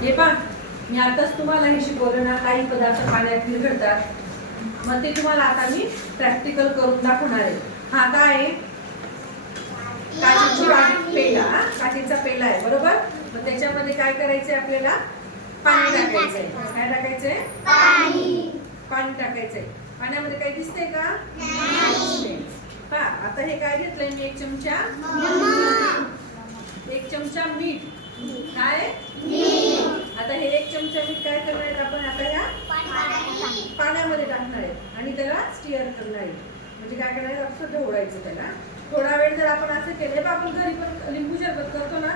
हे पहा, मी आताच तुम्हाला हे शिकवलं ना, काही पदार्थ पाण्यात विरघळतात. मग ते तुम्हाला आता मी प्रॅक्टिकल करून दाखवणार आहे. हा काय आहे? काचेचा पेला. काचेचा पेला आहे, बरोबर. मग त्याच्यामध्ये काय करायचंय आपल्याला? पाणी टाकायचंय. काय टाकायचंय? पाणी टाकायचंय. पाण्यामध्ये काही दिसतंय का? नाही. पहा, आता हे काय घेतलंय मी? एक चमचा मीठ. काय? आता हे 1 चमचा मीठ काय करणार आहे आपण? आता या पाण्यामध्ये टाकणार आहे आणि त्याला स्टिअर करणार आहे. म्हणजे काय करायचं? आपण ढवळायचं त्याला. थोडा वेळ जर आपण असं केलं, तर आपण घरी पण लिंबू सरबत करतो ना,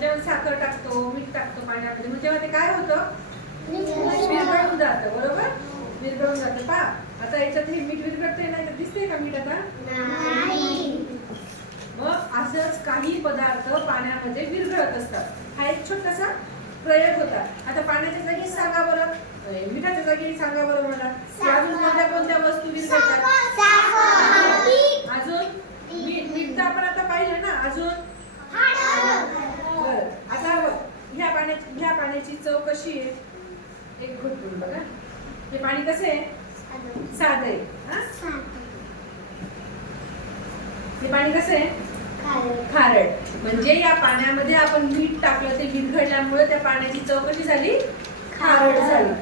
जेव्हा साखर टाकतो, मीठ टाकतो पाण्यामध्ये, मग तेव्हा ते काय होतं? विरघळून जातं, बरोबर. विरघळून जातं. पहा, आता याच्यात हे मीठ विरघळते नाही तर दिसतंय का मीठ आता? मग असंच काही पदार्थ पाण्यामध्ये विरघळत असतात. हा एक छोटासा प्रयोग होता. आता पाण्याच्या जागी सांगा बरं, मिठाच्या जागी सांगा बरं मला, अजून कोणत्या वस्तू विरघळतात? अजून मीठ तर आपण आता पाहिलं ना. अजून बरं, आता ह्या पाण्याची चव कशी आहे? एक घोट पिऊन बघा. हे पाणी कसं आहे? साधं आहे. हे पाणी कसं आहे? खारट. म्हणजे या पाण्यामध्ये आपण मीठ टाकलं, ते विरघळल्यामुळे त्या पाण्याची चव कशी झाली? खारट झाली.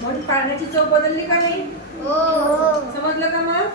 म्हणून पाण्याची चव बदलली का नाही? समजलं का मग?